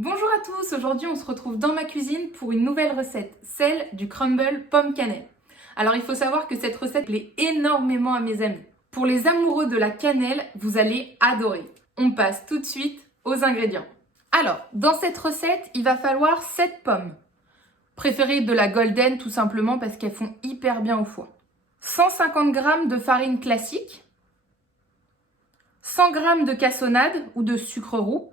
Bonjour à tous, aujourd'hui on se retrouve dans ma cuisine pour une nouvelle recette, celle du crumble pomme cannelle. Alors il faut savoir que cette recette plaît énormément à mes amis. Pour les amoureux de la cannelle, vous allez adorer. On passe tout de suite aux ingrédients. Alors, dans cette recette, il va falloir 7 pommes. Préférez de la golden tout simplement parce qu'elles font hyper bien au foie. 150 g de farine classique, 100 g de cassonade ou de sucre roux,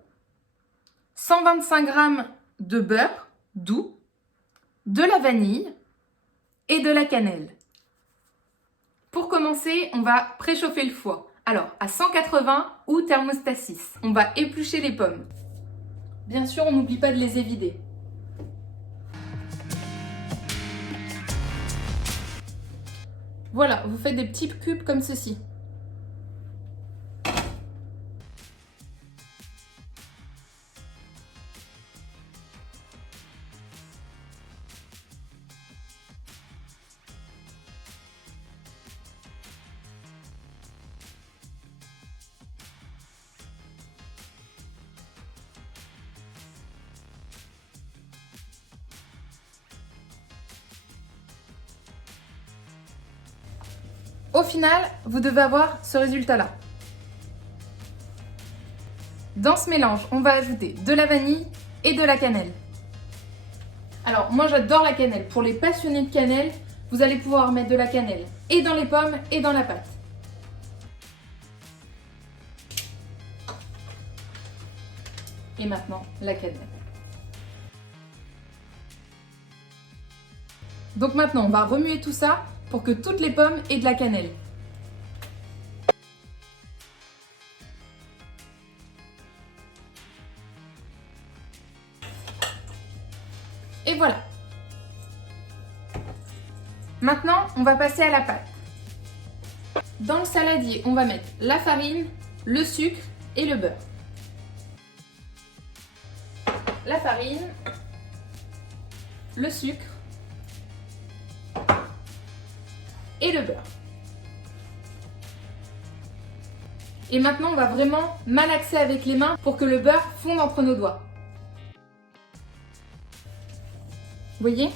125 g de beurre doux, de la vanille et de la cannelle. Pour commencer, on va préchauffer le foie. Alors, à 180 ou thermostat 6. On va éplucher les pommes. Bien sûr, on n'oublie pas de les évider. Voilà, vous faites des petits cubes comme ceci. Au final, vous devez avoir ce résultat-là. Dans ce mélange, on va ajouter de la vanille et de la cannelle. Alors, moi j'adore la cannelle. Pour les passionnés de cannelle, vous allez pouvoir mettre de la cannelle et dans les pommes et dans la pâte. Et maintenant, la cannelle. Donc maintenant, on va remuer tout ça pour que toutes les pommes aient de la cannelle. Et voilà. Maintenant, on va passer à la pâte. Dans le saladier, on va mettre la farine, le sucre et le beurre. La farine, le sucre et le beurre. Et maintenant, on va vraiment malaxer avec les mains pour que le beurre fonde entre nos doigts. Vous voyez?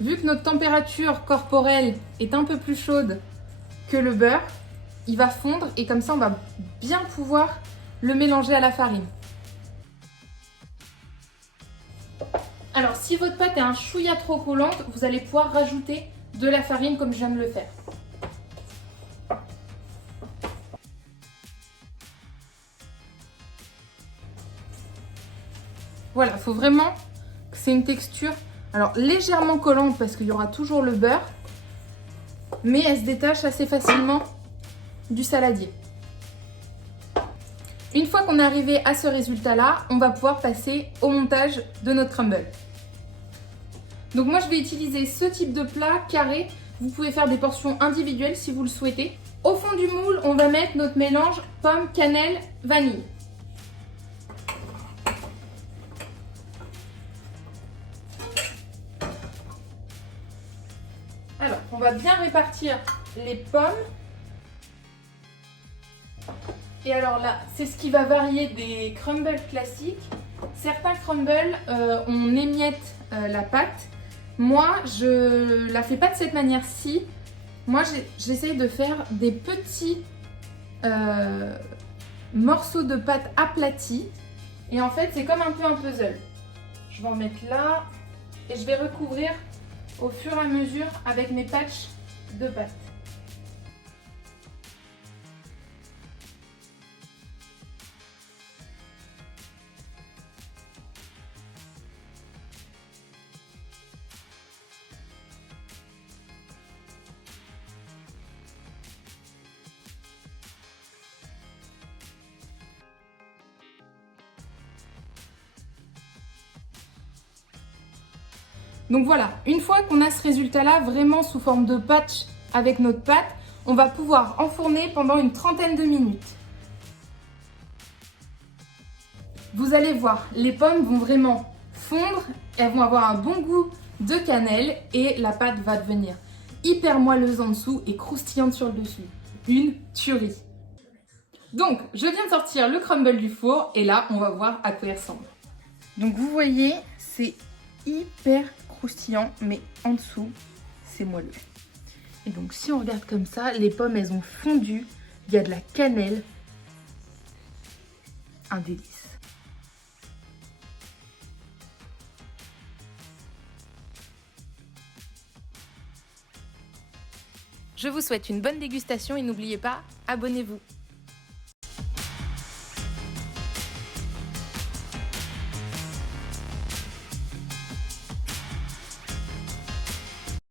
Vu que notre température corporelle est un peu plus chaude que le beurre, il va fondre et comme ça, on va bien pouvoir le mélanger à la farine. Alors, si votre pâte est un chouïa trop collante, vous allez pouvoir rajouter de la farine comme je viens de le faire. Voilà, il faut vraiment que c'est une texture alors légèrement collante parce qu'il y aura toujours le beurre, mais elle se détache assez facilement du saladier. Une fois qu'on est arrivé à ce résultat-là, on va pouvoir passer au montage de notre crumble. Donc moi je vais utiliser ce type de plat carré. Vous pouvez faire des portions individuelles si vous le souhaitez. Au fond du moule, on va mettre notre mélange pomme, cannelle, vanille. Alors, on va bien répartir les pommes. Et alors là, c'est ce qui va varier des crumbles classiques. Certains crumbles, on émiette la pâte. Moi, je la fais pas de cette manière-ci. Moi, j'essaye de faire des petits morceaux de pâte aplatis. Et en fait, c'est comme un peu un puzzle. Je vais en mettre là et je vais recouvrir au fur et à mesure avec mes patchs de pâte. Donc voilà, une fois qu'on a ce résultat-là, vraiment sous forme de patch avec notre pâte, on va pouvoir enfourner pendant une trentaine de minutes. Vous allez voir, les pommes vont vraiment fondre, elles vont avoir un bon goût de cannelle et la pâte va devenir hyper moelleuse en dessous et croustillante sur le dessus. Une tuerie. Donc, je viens de sortir le crumble du four et là, on va voir à quoi il ressemble. Donc, vous voyez, c'est hyper croustillant, mais en dessous, c'est moelleux. Et donc, si on regarde comme ça, les pommes, elles ont fondu. Il y a de la cannelle. Un délice. Je vous souhaite une bonne dégustation et n'oubliez pas, abonnez-vous.